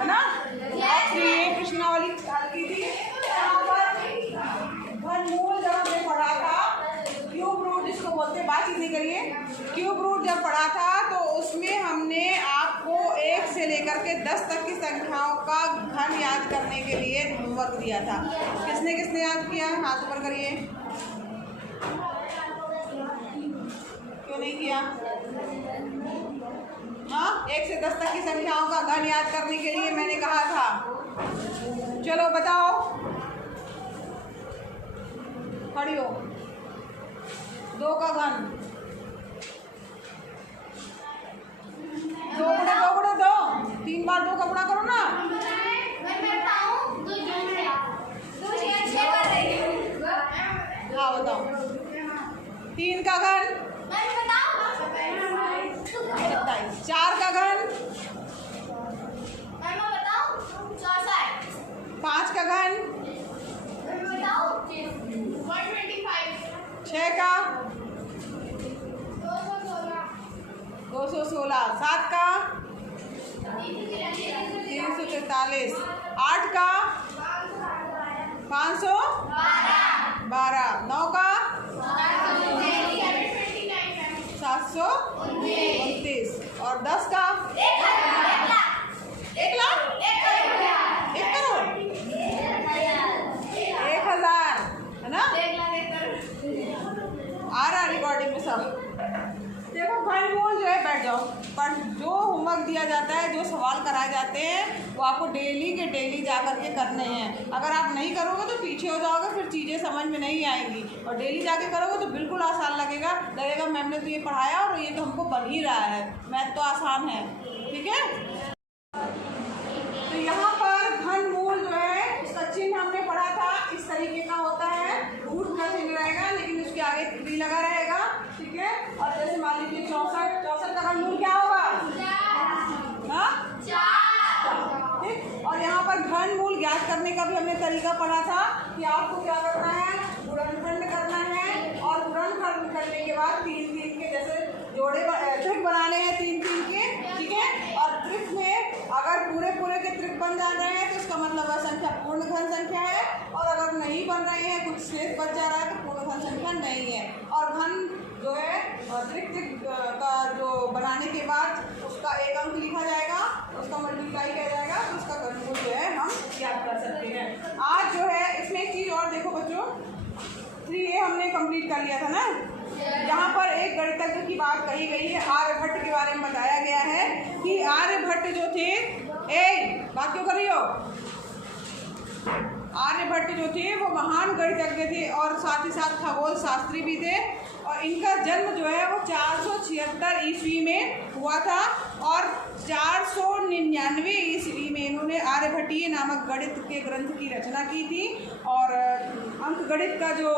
है ना। और ये प्रश्नावली हल की थी। यहाँ पर घनमूल जब हमने पढ़ा था, क्यूब रूट जिसको बोलते हैं, बातचीत नहीं करिए, क्यूब रूट जब पढ़ा था तो उसमें हमने आपको 1 से लेकर के 10 तक की संख्याओं का घन याद करने के लिए होमवर्क दिया था। किसने किसने याद किया, हाथ ऊपर करिए। क्यों नहीं किया? हाँ, 1 से 10 तक की संख्याओं का घन याद करने के लिए मैंने कहा था। चलो बताओ, खड़ी हो। 2 का घन, 2 गुणे 2 गुणे 2, 3 बार 2 का गुणा करो ना। हाँ बताओ। 3 का घन 27, 4 का घन 5 का घन 6 का 216, 7 का 343, 8 का 512, 9 का 729 और 10 का 1 लाख 1 करोड़ 1000, है ना। आ रहा रिकॉर्डिंग में सब। देखो घनमूल जो है, बैठ जाओ, पर जो होमवर्क दिया जाता है, जो सवाल कराए जाते हैं वो आपको डेली के डेली जा कर के करने हैं। अगर आप नहीं करोगे तो पीछे हो जाओगे, फिर चीज़ें समझ में नहीं आएंगी। और डेली जाके करोगे तो बिल्कुल आसान लगेगा मैम ने तो ये पढ़ाया और ये तो हमको बन ही रहा है, मैथ तो आसान है। ठीक है, तो यहाँ पर घनमूल जो है उसका चिन्ह हमने पढ़ा था, इस तरीके का होता है। रूट का चिन्ह रहेगा लेकिन उसके आगे 3 लगा रहेगा। ठीक है, और जैसे मान लीजिए 64 का घनमूल क्या होगा? हाँ, 4। ठीक, और यहाँ पर घनमूल ज्ञात करने का भी हमने तरीका पढ़ा था कि आपको क्या करना है, गुणनखंड करना है। और गुणनखंड करने के बाद 3-3 के जैसे जोड़े त्रिक बनाने हैं, 3-3 के। ठीक है, और त्रिक में अगर पूरे के त्रिक बन जा रहे हैं तो इसका मतलब वह संख्या पूर्ण घन संख्या है, और अगर नहीं बन रहे हैं, कुछ शेष बच जा रहा है तो पूर्ण घन संख्या नहीं है। और घन जो है त्रिक का जो बनाने के बाद उसका 1 अंक लिखा जाएगा, उसका मल्टीप्लाई किया जाएगा, तो उसका घनमूल जो है हम याद कर सकते हैं। आज जो है इसमें एक चीज़ और देखो बच्चों, 3A हमने कंप्लीट कर लिया था ना। यहाँ पर एक गणितज्ञ की बात कही गई है, आर्यभट्ट के बारे में बताया गया है कि आर्यभट्ट जो थे, बात क्यों कर रही हो? आर्यभट्ट जो थे वो महान गणितज्ञ थे और साथ ही साथ खगोल शास्त्री भी थे। और इनका जन्म जो है वो 476 ईस्वी में हुआ था और 499 ईस्वी में इन्होंने आर्यभट्टीय नामक गणित के ग्रंथ की रचना की थी। और अंक गणित का जो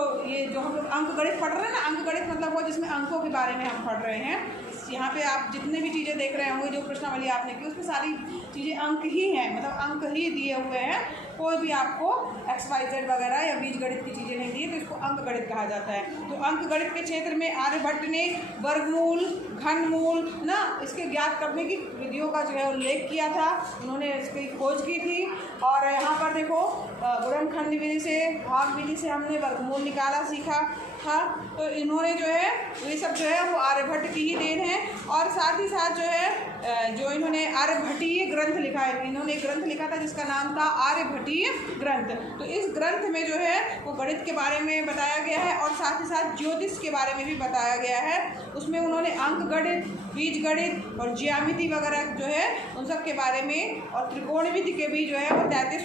हम लोग अंक गणित पढ़ रहे हैं ना, अंक गणित मतलब वो जिसमें अंकों के बारे में हम पढ़ रहे हैं। यहाँ पे आप जितने भी चीज़ें देख रहे होंगे, जो प्रश्नावली आपने की, उसमें सारी चीज़ें अंक ही हैं, मतलब अंक ही दिए हुए हैं। कोई भी आपको XYZ वगैरह या बीजगणित की चीज़ें नहीं दी, तो इसको अंक गणित कहा जाता है। तो अंक गणित के क्षेत्र में आर्यभट्ट ने वर्गमूल, घनमूल ना, इसके ज्ञात करने की विधियों का जो है उल्लेख किया था, उन्होंने इसकी खोज की थी। और यहाँ पर देखो गुणनखंड विधि से, भाग विधि से हमने वर्गमूल निकाला सीखा था। तो इन्होंने जो है ये सब जो है वो आर्यभट्ट की ही देन है। और साथ ही साथ जो है जो इन्होंने आर्यभट्टीय ग्रंथ लिखा है, इन्होंने एक ग्रंथ लिखा था जिसका नाम था आर्यभट्टीय ग्रंथ। तो इस ग्रंथ में जो है वो गणित के बारे में बताया गया है और साथ ही साथ ज्योतिष के बारे में भी बताया गया है। उसमें उन्होंने अंक गणित, बीज गणित और ज्यामिति वगैरह जो है उन सब के बारे में, और त्रिकोणमिति के भी जो है वो 33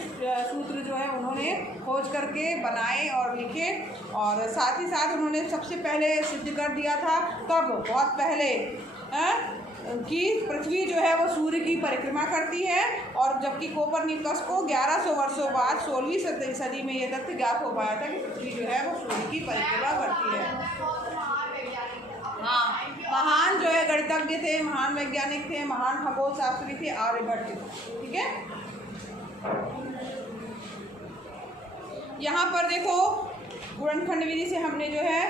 सूत्र जो है उन्होंने खोज करके बनाए और लिखे। और साथ ही साथ उन्होंने सबसे पहले सिद्ध कर दिया था, तब बहुत पहले कि पृथ्वी जो है वो सूर्य की परिक्रमा करती है। और जबकि कोपरनिकस को 1100 वर्षों बाद 16वीं सदी में ये तथ्य ज्ञात हो पाया था कि पृथ्वी जो है वो सूर्य की परिक्रमा करती है। हाँ, महान जो है गणितज्ञ थे, महान वैज्ञानिक थे, महान खगोल शास्त्री थे आर्यभट्ट। ठीक है, यहाँ पर देखो गुणनखंड विधि से हमने जो है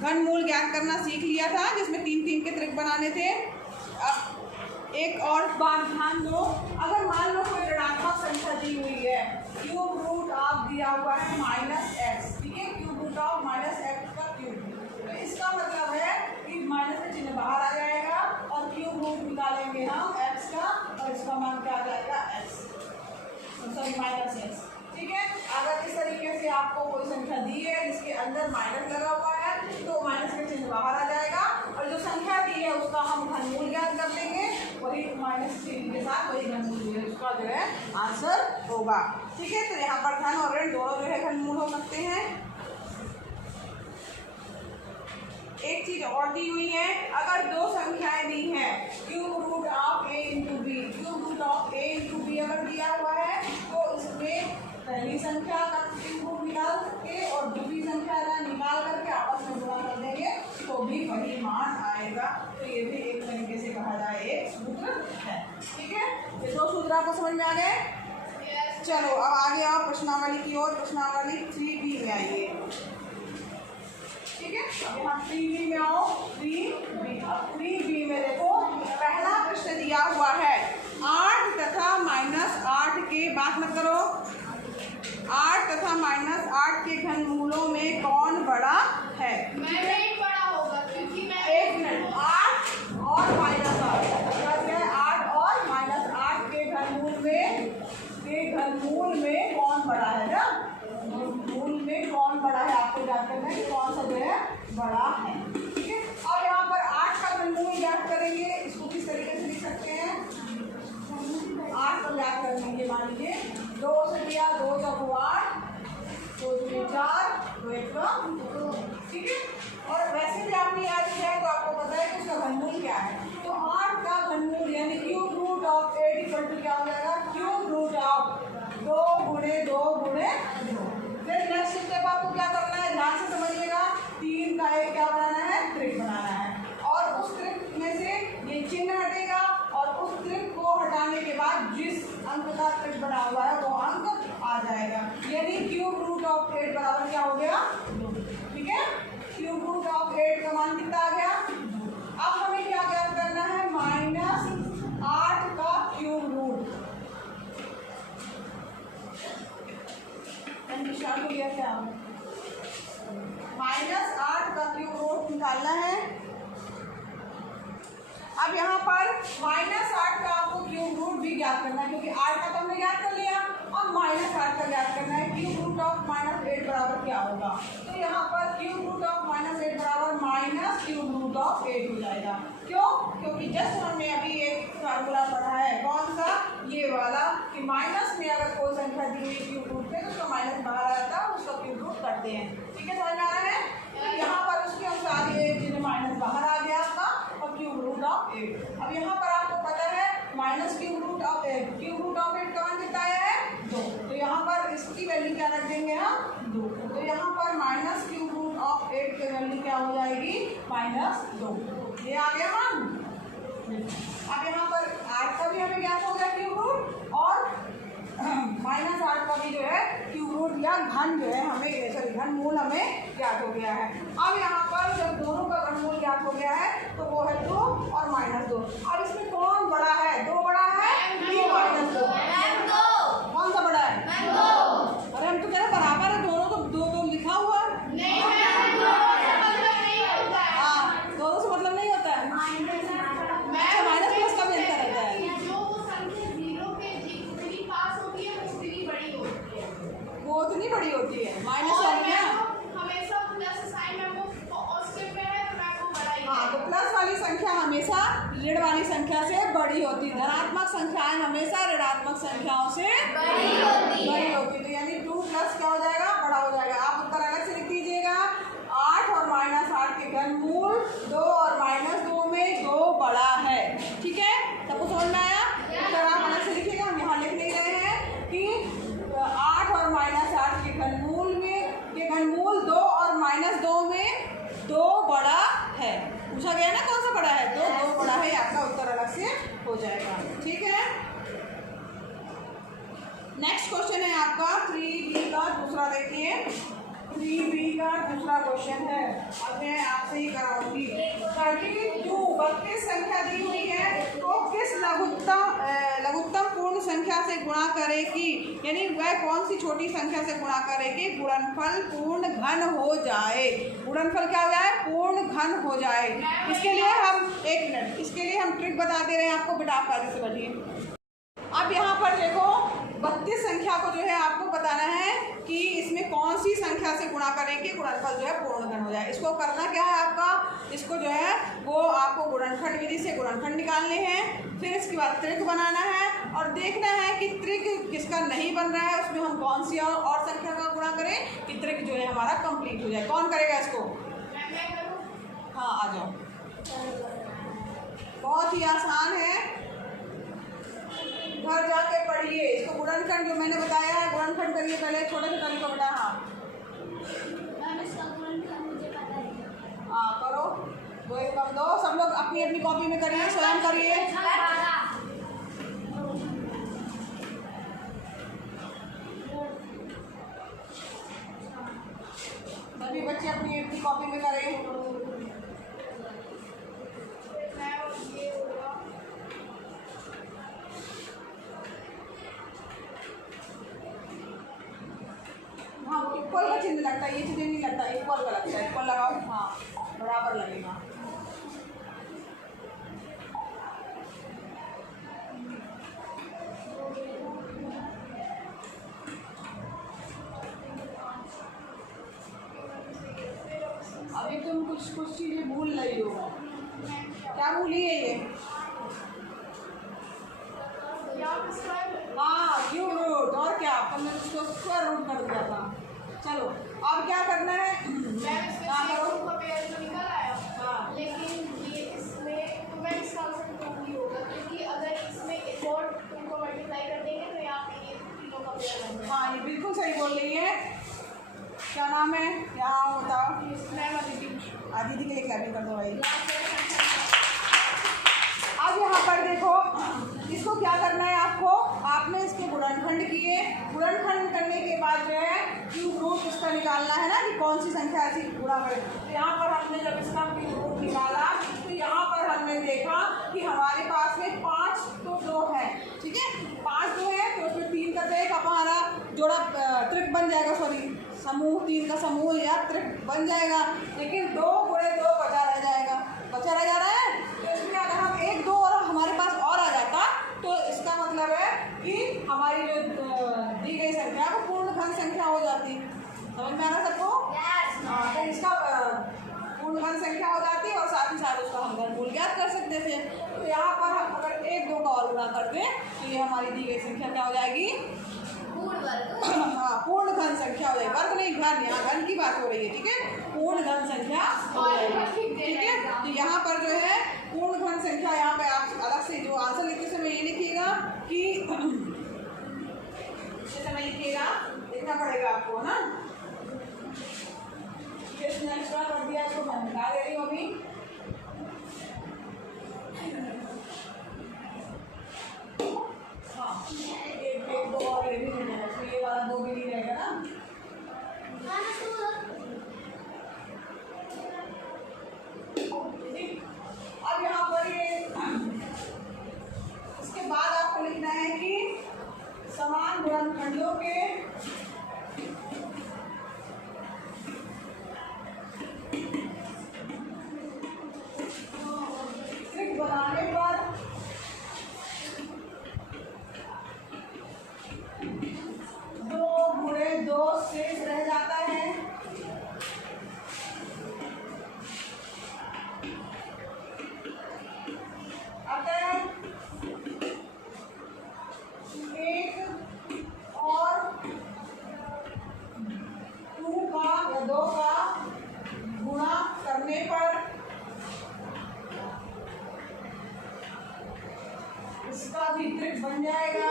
घनमूल ज्ञात करना सीख लिया था, जिसमें 3-3 के त्रिक बनाने थे। अब एक और बात ध्यान दो, अगर मान लो कोई ऋणात्मक संख्या दी हुई है, क्यूब रूट ऑफ दिया हुआ है -x, ठीक है, क्यूब रूट ऑफ -x का क्यूब, तो इसका मतलब है कि माइनस का चिन्ह बाहर आ जाएगा और क्यूब रूट निकालेंगे हम x का और इसका मान क्या आ जाएगा x, सॉरी -x, ठीक है। अगर इस तरीके से आपको कोई संख्या दी है जिसके अंदर माइनस लगा हुआ है तो माइनस का चिन्ह बाहर आ जाएगा और जो संख्या दी है उसका हम घनमूल ज्ञात कर लेंगे, वही माइनस चिन्ह के साथ वही घनमूल है उसका जो है आंसर होगा, ठीक है। तो यहाँ पर धन और ऋण दोनों जो है घनमूल हो सकते हैं। एक चीज और दी हुई है, अगर दो संख्याएं दी हैं, cube root of a into b, cube root of a into b अगर दिया हुआ है तो इसमें पहली संख्या का क्यूब रूट निकाल के और दूसरी संख्या का निकाल करके आपस में गुणा कर देंगे तो भी वही मान आएगा। तो ये भी एक तरीके से कहा जाए एक सूत्र है, ठीक है। ये दो सूत्र आपको समझ में आ गए। चलो अब आगे आओ प्रश्नावली की ओर। प्रश्नावली 3B में आइए, ठीक है। अब यहाँ 3B में आओ। 3B में देखो पहला प्रश्न दिया हुआ है 8 तथा -8 के, बात मत करो, 8 तथा -8 के घनमूलों में कौन बड़ा है? मैं नहीं बड़ा होगा क्योंकि मैं 1 मिनट, 8 और -8, 8 और -8 के घनमूल में कौन बड़ा है ना, घनमूल में कौन बड़ा है आपको ज्ञात करना है कि कौन सा जो है बड़ा है, ठीक है। और यहाँ पर 8 का घनमूल ज्ञात करेंगे, इसको किस तरीके से लिख सकते हैं? 8 को ज्ञात करने के मान लीजिए 2 से दिया, 2 चौको 8, 2 दूनी 4, 2 एक कम, ठीक है। और वैसे भी आपने याद किया है तो आपको पता है कि उसका घनमूल क्या है। तो 8 का घनमूल यानी cube root of 8 equal to क्या हो जाएगा? क्यूब रूट ऑफ 2 गुणे 2 गुणे 2। फिर नेक्स्ट स्टेप आपको क्या करना है, ध्यान से समझिएगा। 3 का एक क्या बनाना है? त्रिक बनाना है और उस त्रिक में से ये चिन्ह हटेगा और उस त्रिक को हटाने के बाद जिस अंक का त्रिक बना हुआ है वो अंक आ जाएगा, यानी क्यूब रूट ऑफ 8 बराबर क्या हो गया? 2, ठीक है। क्यूब रूट ऑफ 8 का मान कितना आ गया? अब हमें क्या ज्ञात करना है? -8 का क्यूब रूट। निशान हो गया क्या? -8 का क्यूब रूट निकालना है। अब यहाँ पर -8 का आपको क्यूब रूट भी ज्ञात करना है क्योंकि 8 का तो हमने ज्ञात कर लिया, अब -8 का ज्ञात करना है। क्यूब रूट ऑफ -8 बराबर क्या होगा? तो यहाँ पर क्यूब रूट ऑफ -8 बराबर माइनस क्यूब रूट ऑफ 8 हो जाएगा। क्यों? क्योंकि जस्ट हमने अभी एक फार्मूला पढ़ा है, कौन सा? ये वाला, कि माइनस में अगर कोई संख्या दी हुई क्यूब रूट में तो उसका माइनस बाहर आ जाता है, उसका क्यूब रूट करते हैं, ठीक है। समझ में आ रहा है? तो यहाँ पर उसके अनुसार ये चिन्ह माइनस बाहर आ गया आपका और क्यूब रूट ऑफ 8। अब यहाँ पर आपको पता है minus cube root of 8, cube root of 8 का मान कितना है? 2। तो यहाँ पर इसकी वैल्यू क्या रख देंगे हम? 2। तो यहाँ पर माइनस क्यूब रूट ऑफ 8 की वैल्यू क्या हो जाएगी? -2। ये आ गया मान। अब यहाँ पर 8 का भी हमें ज्ञात हो गया क्यूब रूट और -8 का भी जो है क्यूब रूट या घन जो है हमें, सॉरी घनमूल हमें ज्ञात हो गया है। अब यहाँ पर जब दोनों का घनमूल ज्ञात हो गया है तो वो है 2 और -2। अब इसमें कौन बड़ा है? 2 बड़ा है कि -2? कौन सा बड़ा है? अरे हम तो कह रहे बराबर है दोनों, तो 2 लिखा हुआ है। हाँ, दोनों से मतलब नहीं होता है। अच्छा, माइनस प्लस का भी अंतर रहता है। वो उतनी बड़ी होती है माइनस वाली ना, हमेशा प्लस साइन में वो ऑस्टिक में है तो मैं को बड़ा ही। हाँ, तो प्लस वाली संख्या हमेशा ऋण वाली संख्या से बड़ी होती है। धनात्मक संख्याएं हमेशा ऋणात्मक संख्याओं से बड़ी होती है। तो यानी 2 प्लस क्या हो जाएगा? बड़ा हो जाएगा। आप उत्तर अलग से लिख दीजिएगा। 8 और -8 के घनमूल 2 और -2 में 2 बड़ा है, ठीक है। सबको समझ में आया? उत्तर आप अलग से लिखिएगा, हम यहाँ लिख नहीं रहे हैं कि 8 और -8 के घनमूल 2 और -2 में 2 बड़ा है। पूछा गया ना कौन सा बड़ा है? 2 बड़ा है, आपका उत्तर अलग से हो जाएगा, ठीक है। नेक्स्ट क्वेश्चन है आपका 3B का दूसरा। देखिए 3B का दूसरा क्वेश्चन है, अब मैं आपसे ही कराऊंगी। 32 संख्या दी हुई है तो किस लघुत्तम पूर्ण संख्या से गुणा करे कि, यानी वह कौन सी छोटी संख्या से गुणा करे कि गुणनफल पूर्ण घन हो जाए। गुणनफल क्या हो जाए? पूर्ण घन हो जाए। इसके लिए हम एक मिनट, इसके लिए हम ट्रिक बता दे रहे हैं आपको। बेटा आप आगे से बैठिए। अब यहाँ पर देखो 32 संख्या को जो है आपको बताना है कि इसमें कौन सी संख्या से गुणा करें कि गुणनफल जो है पूर्ण घन हो जाए। इसको करना क्या है आपका, इसको जो है वो आपको गुणनखंड विधि से गुणनखंड निकालने हैं, फिर इसके बाद त्रिक बनाना है और देखना है कि त्रिक किसका नहीं बन रहा है उसमें हम कौन सी और संख्या का गुणा करें कि त्रिक जो है हमारा कंप्लीट हो जाए। कौन करेगा इसको? हाँ आ जाओ। बहुत ही आसान है, घर जाके पढ़िए इसको। गुणनखंड जो मैंने बताया है गुणनखंड करिए पहले, छोटे छोटे तरीके को बताया। हाँ करो, 2 1 कम 2। सब लोग अपनी अपनी कॉपी में करिए, स्वयं करिए। सभी बच्चे अपनी अपनी कॉपी में करें। हाँ इक्वल का चिन्ह लगता है, ये चिन्ह नहीं लगता, इक्वल का लगता है। इक्वल लगाओ, हाँ बराबर लगेगा। अभी तुम कुछ चीज़ें भूल रही हो। क्या भूली है ये? हाँ क्यूब रूट, और क्या तुमने उसको स्क्वायर रूट कर दिया था। चलो अब क्या करना है? हाँ करो। हाँ लेकिन ये इसमें तो मैं इसका आंसर तो नहीं होगा, क्योंकि अगर इसमें एक और 2 को मल्टीप्लाई कर देंगे तो यहाँ पे ये तीनों का पेयर बन जाएगा। हाँ ये बिल्कुल सही बोल रही है। क्या नाम है? यहाँ बताओ। मैं दीदी दीदी के लिए क्लैपिंग कर दो भाई। अब यहाँ पर देखो इसको क्या करना है आपको, आपने इसके गुणनखंड किए, गुणनखंड करने के बाद जो है क्यूब रूट इसका निकालना है ना कि कौन सी संख्या ऐसी गुणा करे। तो यहाँ पर हमने जब इसका क्यूब रूट निकाला तो यहाँ पर हमने देखा कि हमारे पास में 5 तो 2 है, ठीक है 5 2 है, तो उसमें 3 का तो एक हमारा जोड़ा त्रिक बन जाएगा, सॉरी समूह 3 का समूह या त्रिक बन जाएगा, लेकिन 2 गुणे 2 बचा रह जाएगा, बचा रह जा रहा है। तो इसमें अगर हम 1 2 और हमारे पास और आ जाता तो इसका मतलब है कि हमारी जो दी गई संख्या वो पूर्ण घन संख्या हो जाती। समझ में आ रहा सबको? हाँ तो इसका पूर्ण घन संख्या हो जाती और साथ ही साथ उसका हम घनमूल ज्ञात कर सकते थे। तो यहाँ पर हम अगर 1 2 का और गुणा कर दें तो ये हमारी दी गई संख्या क्या हो जाएगी? हाँ पूर्ण घन संख्या हो जाएगी, वर्ग नहीं घन, यहाँ घन की बात हो रही है, ठीक है पूर्ण घन संख्या हो जाएगी, ठीक है। तो यहाँ पर जो है पूर्ण घन संख्या, यहाँ पे आप अलग से जो आंसर लिखते समय ये लिखिएगा कि ये समय लिखिएगा, लिखना पड़ेगा आपको ना। एक्स्ट्रा कर दिया इसको मैं बता दे रही हूँ अभी। हाँ 1 2 और भी नहीं है, तो ये वाला 2 भी नहीं रहेगा ना। अब यहाँ पर ये इसके बाद आपको लिखना है कि समान गुणनखंडों के त्रिक बनाने पर दो शेष रह जाता है। अतः 1 और 2 का या 2 का गुणा करने पर इसका भी त्रिक बन जाएगा।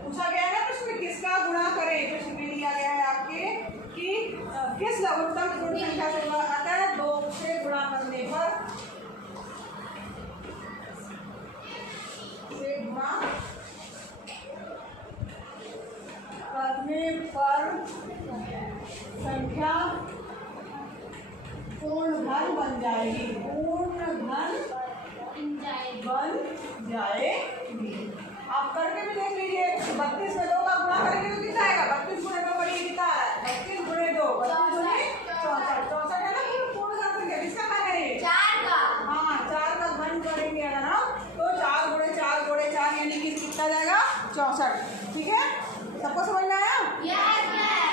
पूछा गया है प्रश्न में किसका गुणा करें, प्रश्न में दिया गया है आपके कि किस लघुत्तम पूर्ण संख्या से गुणा आता है, 2 से गुणा करने पर से गुणा जाएगी। आप करके भी देख लीजिए। 32 में 2 का गुणा करेंगे तो कितना आएगा? 32 गुणे 2 बड़ी कितना है? 32 गुणे 2 32 गुणे 64। 64 है ना पूर्ण घन संख्या। किसका घन है ये? 4 का। हाँ 4 का घन करेंगे अगर हम तो 4 गुणे 4 गुणे 4 यानी कि कितना जाएगा? 64। ठीक है, सबको समझ में आया?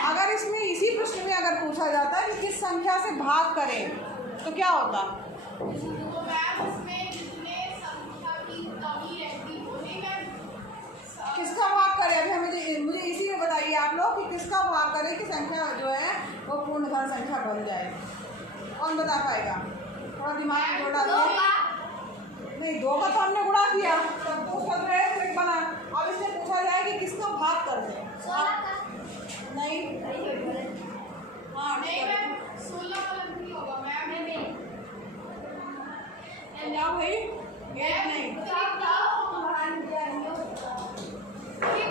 अगर इसमें इसी प्रश्न में अगर पूछा जाता है कि किस संख्या से भाग करें तो क्या होता? किसका भाग करें? अभी मुझे इसी में बताइए आप लोग कि किसका भाग करें कि संख्या जो है वो पूर्ण घन संख्या बन जाए। कौन बता पाएगा? थोड़ा दिमाग में जोड़ डालिए। नहीं 2 का तो हमने गुणा किया तब तो उसका जो है त्रिक बना। अब इससे पूछा जाए कि किसका भाग कर दें? नहीं हाँ क्या भाई नहीं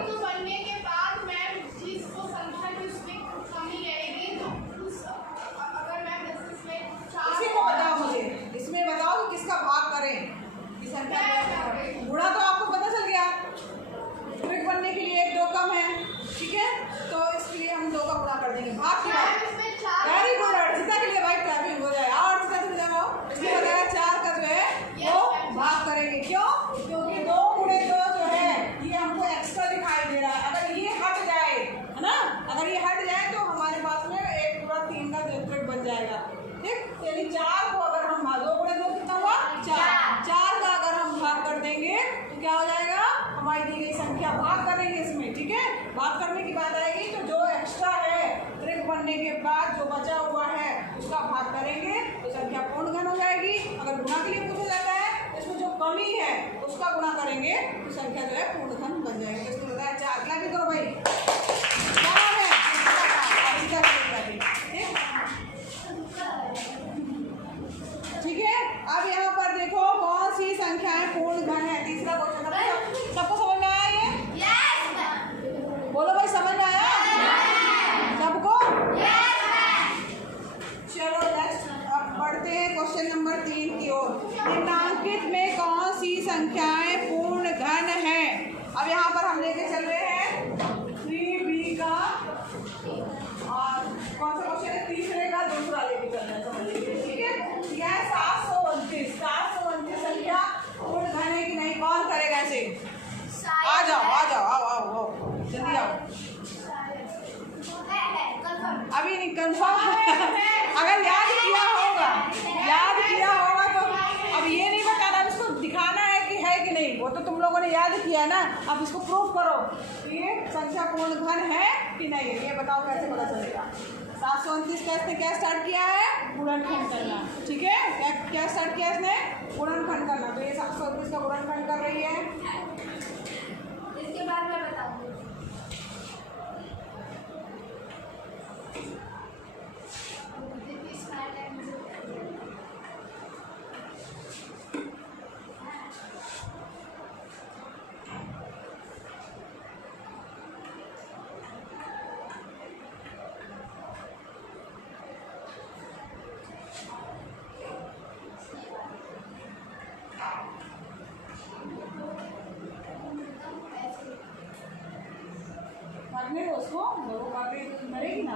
तो बनने के बाद मैम जिसको संख्या की उसमें कमी रहेगी तो अगर मैम इसमें इसी को बताओ मुझे, इसमें बताओ कि किसका भाग करें कि संख्या गुणा तो आपको पता चल गया। त्रिक बनने के लिए 1 2 कम है। ठीक है, तो इसलिए हम 2 का गुणा कर देंगे। भाग की बात वेरी गुड। अर्चिता के लिए भाई क्लैपिंग हो जाए। और अर्चिता तुम जाओ इसमें बताया 4 का जो है वो भाग करेंगे। क्यों? क्योंकि 2 गुणे 2 जो है ये हमको एक्स्ट्रा दिखाई दे रहा है। अगर ये हट जाए है ना, अगर ये हट जाए तो हमारे पास में 1 पूरा 3 का त्रिक बन जाएगा। ठीक, यानी 4 को अगर हम 2 गुणे 2 कितना हुआ? 4 का अगर हम भाग कर देंगे तो क्या हो जाएगा? हमारी दी गई संख्या भाग करेंगे इसमें। ठीक है, भाग करने की बात आएगी तो जो एक्स्ट्रा है त्रिक बनने के बाद जो बचा हुआ है उसका भाग करेंगे तो संख्या पूर्ण घन हो जाएगी। अगर गुणा के लिए पूछा जाता है तो इसमें जो कमी है उसका गुणा करेंगे तो संख्या जो है पूर्ण घन बन जाएगी। इसमें बताया 4। अगला भी करो भाई। क्या नाम है? ठीक है, अब यहाँ पर देखो कौन सी संख्याएं पूर्ण घन है। तीसरा क्वेश्चन सबको समझ में आया? ये बोलो भाई, समझ में आया सबको? चलो नेक्स्ट अब बढ़ते हैं क्वेश्चन नंबर 3 की ओर। निम्नांकित में कौन सी संख्याएं पूर्ण घन है? अब यहाँ पर हम लेके चल रहे हैं 3b का और कौन सा क्वेश्चन है? तीसरे का दूसरा लेके चल रहे हैं। समझ लीजिए। ठीक है, यह 729 संख्या पूर्ण घन है कि नहीं? कौन करेगा ऐसे? आ जाओ आओ जल्दी आओ। अभी नहीं कंफर्म अगर याद किया होगा तो अब ये नहीं बताना, अब इसको दिखाना है कि नहीं। वो तो तुम लोगों ने याद किया है ना, अब इसको प्रूफ करो ये संख्या पूर्ण घन है कि नहीं। ये बताओ कैसे पता चलेगा? 729 का इसने क्या स्टार्ट किया है? गुणनखंड करना। ठीक है, क्या स्टार्ट किया इसने? गुणनखंड करना। तो ये 729 का गुणनखंड कर रही है। इसके बाद मैं बताऊंगी। काटने दो उसको, वो काटे मरेगी ना।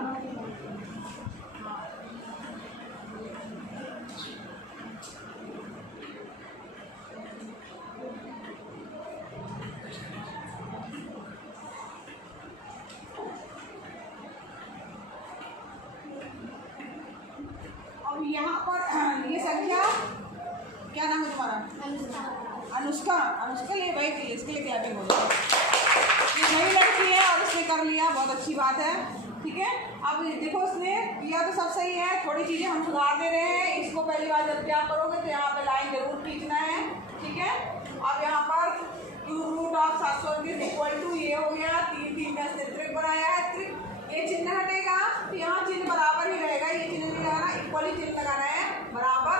अब यहाँ पर ये संख्या क्या नाम है तुम्हारा? अनुष्का। अनुष्का लिए भाई इसके लिए क्लैपिंग हो जाए। ये नई लड़की है और उसने कर लिया, बहुत अच्छी बात है। ठीक है, अब देखो इसने किया तो सब सही है, थोड़ी चीज़ें हम सुधार दे रहे हैं। इसको पहली बार जब क्या करोगे तो यहाँ पे लाइन जरूर खींचना है। ठीक है, अब यहाँ पर √729 इक्वल टू ये हो गया 3 का इसने त्रिक बनाया है। त्रिक ये चिन्ह हटेगा तो यहाँ चिन्ह बराबर ही रहेगा। ये चिन्ह नहीं लगाना, इक्वली चिन्ह लगाना है बराबर।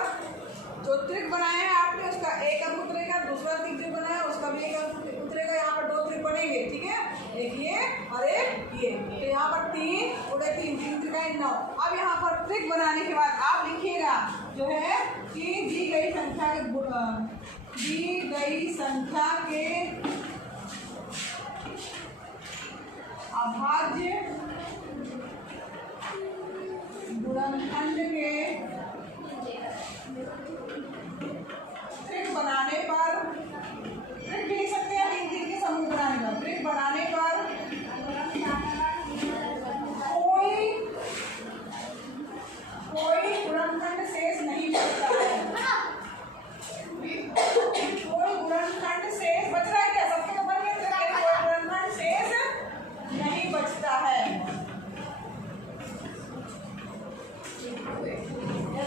जो त्रिक बनाया है आपने उसका एक अंक उतरेगा, दूसरा त्रिक जो बनाया उसका भी एक अंक उतरेगा। यहाँ पर 2 त्रिक बनेंगे। ठीक है, एक ये और एक ये। तो यहाँ पर 3 × 3 त्रिकाएं 9। अब यहाँ पर त्रिक बनाने के बाद आप लिखिएगा जो है कि दी गई संख्या के गई संख्या के अभाज्य गुणनखंड के त्रिक बनाने पर, त्रिक भी लिख सकते हैं, 3 के समूह बनाने पर, त्रिक बनाने पर कोई गुणनखंड शेष नहीं बचता है। कोई गुणनखंड शेष बच रहा है क्या? सबके तो बन गए, कोई गुणनखंड शेष नहीं बचता है।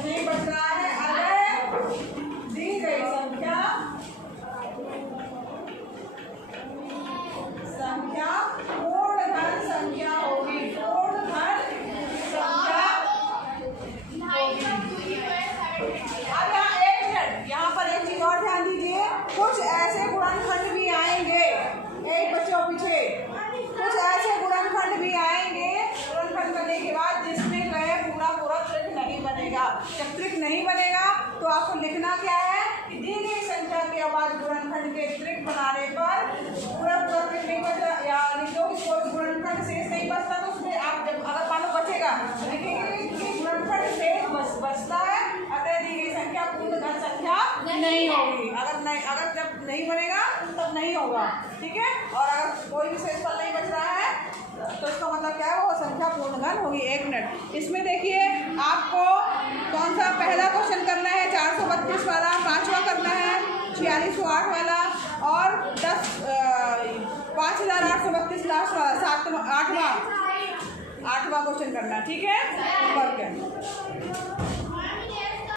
नहीं बच रहा है अगर दी गई संख्या पूर्ण धन संख्या होगी। पूर्ण धन संख्या अब यहाँ 1 मिनट, यहाँ पर एक चीज और ध्यान दीजिए। कुछ ऐसे गुणनखंड भी आएंगे, एक बच्चों पीछे, कुछ ऐसे गुणनखंड भी आएंगे गुणनखंड करने के बाद जिसमें वह पूरा त्रिक नहीं बनेगा। जब त्रिक नहीं बनेगा तो आपको लिखना क्या है कि दी गई संख्या के अभाज्य गुणनखंड के त्रिक बनाने पर पूरा त्रिक नहीं बचता, या लिख दो कि कोई गुणनखंड शेष नहीं बचता। तो उसमें आप जब अगर मानो बचेगा तो लिखेंगे कि गुणनखंड शेष बचता है, अतः दी गई संख्या पूर्ण धन संख्या नहीं होगी। अगर जब नहीं बनेगा तब नहीं होगा, ठीक है। और अगर कोई भी शेषफल नहीं बच रहा है तो इसका मतलब क्या है, वो संख्या पूर्ण धन होगी। 1 मिनट, इसमें देखिए आपको कौन सा पहला क्वेश्चन करना है, 432 वाला, 5वां करना है 4608 वाला, और 5832 लास्ट वाला, 8वां क्वेश्चन करना, ठीक है।